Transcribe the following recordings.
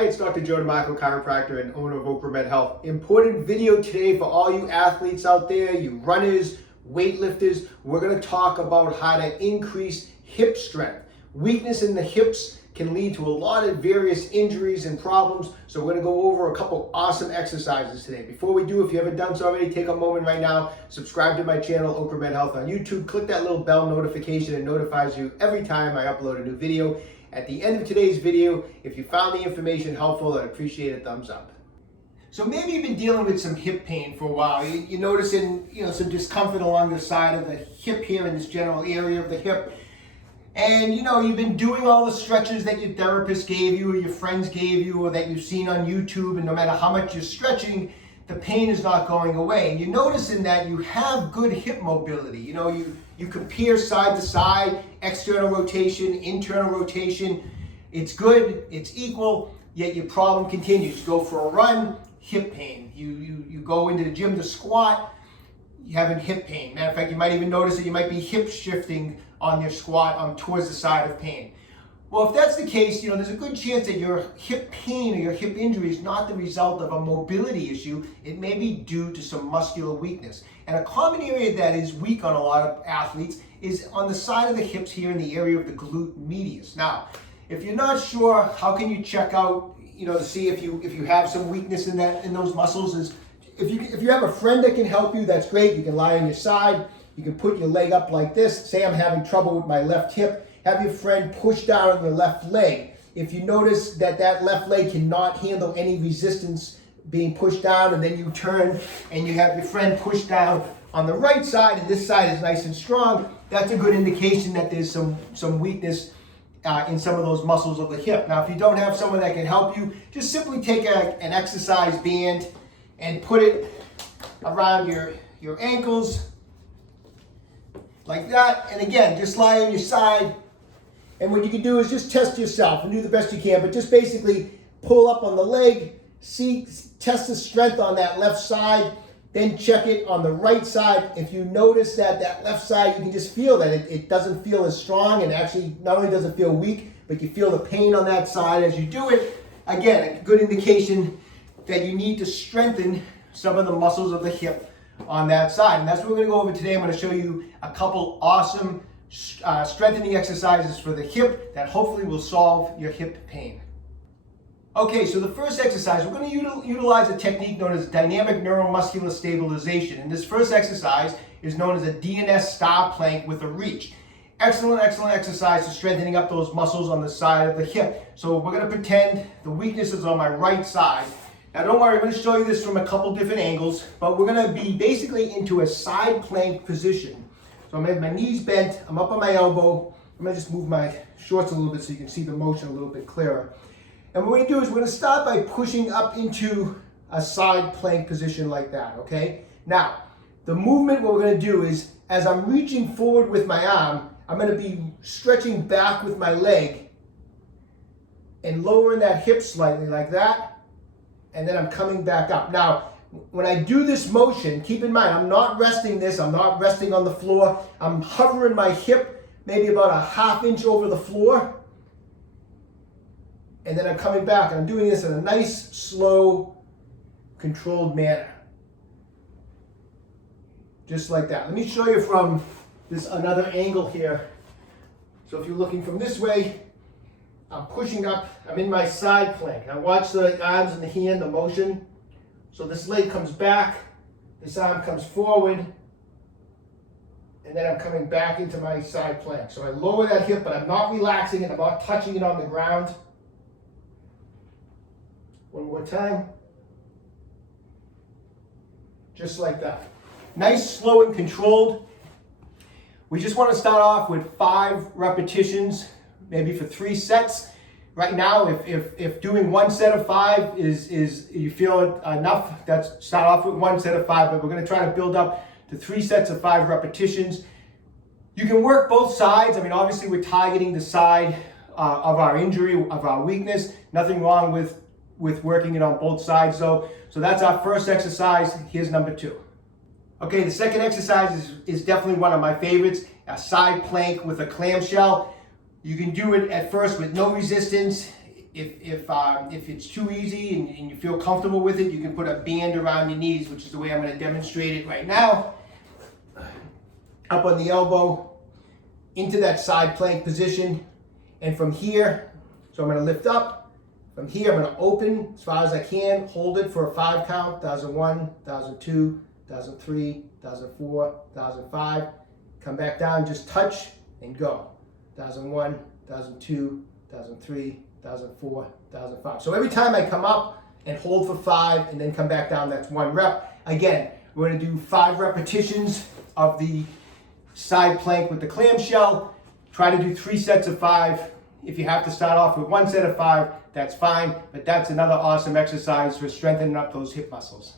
Hi, it's Dr. Joe DeMarco, chiropractor and owner of OcraMed Health. Important video today for all you athletes out there, you runners, weightlifters. We're going to talk about how to increase hip strength. Weakness in the hips can lead to a lot of various injuries and problems. So we're going to go over a couple awesome exercises today. Before we do, if you haven't done so already, take a moment right now, subscribe to my channel, OcraMed Health on YouTube, click that little bell notification. It notifies you every time I upload a new video. At the end of today's video, if you found the information helpful, I'd appreciate a thumbs up. So maybe you've been dealing with some hip pain for a while. You're noticing, some discomfort along the side of the hip here in this general area of the hip. And you've been doing all the stretches that your therapist gave you or your friends gave you or that you've seen on YouTube, and no matter how much you're stretching, the pain is not going away. And you're noticing that you have good hip mobility. You compare side to side, external rotation, internal rotation. It's good, it's equal, yet your problem continues. You go for a run, hip pain. You go into the gym to squat, you're having hip pain. Matter of fact, you might even notice that you might be hip shifting on your squat towards the side of pain. Well, if that's the case, there's a good chance that your hip pain or your hip injury is not the result of a mobility issue. It may be due to some muscular weakness. And a common area that is weak on a lot of athletes is on the side of the hips here in the area of the glute medius. Now, if you're not sure, how can you check out, to see if you have some weakness in those muscles? Is if you have a friend that can help you, that's great. You can lie on your side. You can put your leg up like this. Say I'm having trouble with my left hip. Have your friend push down on your left leg. If you notice that left leg cannot handle any resistance being pushed down, and then you turn and you have your friend push down on the right side, and this side is nice and strong, that's a good indication that there's some weakness in some of those muscles of the hip. Now, if you don't have someone that can help you, just simply take an exercise band and put it around your ankles like that. And again, just lie on your side. And what you can do is just test yourself and do the best you can, but just basically pull up on the leg, test the strength on that left side, then check it on the right side. If you notice that left side, you can just feel that it doesn't feel as strong, and actually not only does it feel weak, but you feel the pain on that side as you do it. Again, a good indication that you need to strengthen some of the muscles of the hip on that side. And that's what we're going to go over today. I'm going to show you a couple awesome strengthening exercises for the hip that hopefully will solve your hip pain. Okay, so the first exercise, we're going to utilize a technique known as dynamic neuromuscular stabilization. And this first exercise is known as a DNS star plank with a reach. Excellent exercise for strengthening up those muscles on the side of the hip. So we're going to pretend the weakness is on my right side. Now don't worry, I'm going to show you this from a couple different angles, but we're going to be basically into a side plank position. So I'm at my knees bent, I'm up on my elbow. I'm going to just move my shorts a little bit so you can see the motion a little bit clearer. And what we're going to do is we're going to start by pushing up into a side plank position like that, okay? Now, the movement, what we're going to do is, as I'm reaching forward with my arm, I'm going to be stretching back with my leg and lowering that hip slightly like that, and then I'm coming back up. Now, when I do this motion, keep in mind, I'm not resting this, I'm not resting on the floor. I'm hovering my hip maybe about a ½ inch over the floor. And then I'm coming back, and I'm doing this in a nice, slow, controlled manner. Just like that. Let me show you from another angle here. So if you're looking from this way, I'm pushing up, I'm in my side plank. Now watch the arms and the hand, the motion. So this leg comes back, this arm comes forward, and then I'm coming back into my side plank. So I lower that hip, but I'm not relaxing it, I'm not touching it on the ground. One more time. Just like that. Nice, slow, and controlled. We just want to start off with 5 repetitions, maybe for 3 sets. Right now, if doing 1 set of 5 is you feel enough, start off with 1 set of 5, but we're going to try to build up to 3 sets of 5 repetitions. You can work both sides. I mean, obviously we're targeting the side of our injury, of our weakness. Nothing wrong with working it on both sides though. So that's our first exercise. Here's number 2. Okay, the second exercise is definitely one of my favorites, a side plank with a clamshell. You can do it at first with no resistance. If it's too easy and you feel comfortable with it, you can put a band around your knees, which is the way I'm going to demonstrate it right now. Up on the elbow, into that side plank position, and from here, so I'm going to lift up. From here, I'm going to open as far as I can, hold it for a 5 count, 1001, 1002, 1003, 1004, 1005. Come back down, just touch and go. 1001, 1002, 1003, 1004, 1005. So every time I come up and hold for 5 and then come back down, that's 1 rep. Again, we're going to do 5 repetitions of the side plank with the clamshell. Try to do 3 sets of 5. If you have to start off with 1 set of 5, that's fine, but that's another awesome exercise for strengthening up those hip muscles.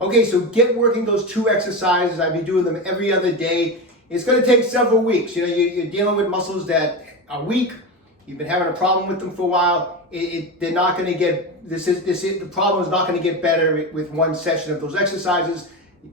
Okay, so get working those 2 exercises. I'll be doing them every other day. It's going to take several weeks. You know, you're dealing with muscles that are weak. You've been having a problem with them for a while. They're not going to get, the problem is not going to get better with 1 session of those exercises.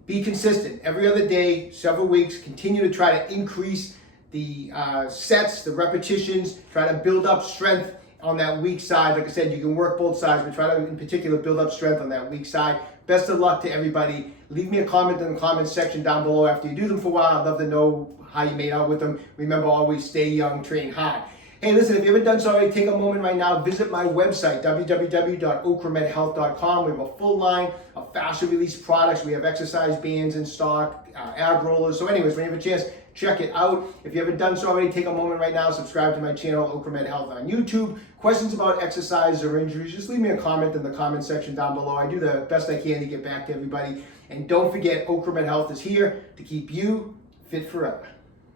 Be consistent. Every other day, several weeks, continue to try to increase the sets, the repetitions, try to build up strength on that weak side. Like I said, you can work both sides, but try to, in particular, build up strength on that weak side. Best of luck to everybody. Leave me a comment in the comment section down below after you do them for a while. I'd love to know how you made out with them. Remember, always stay young, train hard. Hey, listen, if you haven't done so already, take a moment right now, visit my website, www.OcraMedHealth.com. We have a full line of faster release products. We have exercise bands in stock, ab rollers. So anyways, when you have a chance, check it out. If you haven't done so already, take a moment right now, subscribe to my channel, OcraMed Health on YouTube. Questions about exercise or injuries, just leave me a comment in the comment section down below. I do the best I can to get back to everybody. And don't forget, OcraMed Health is here to keep you fit forever.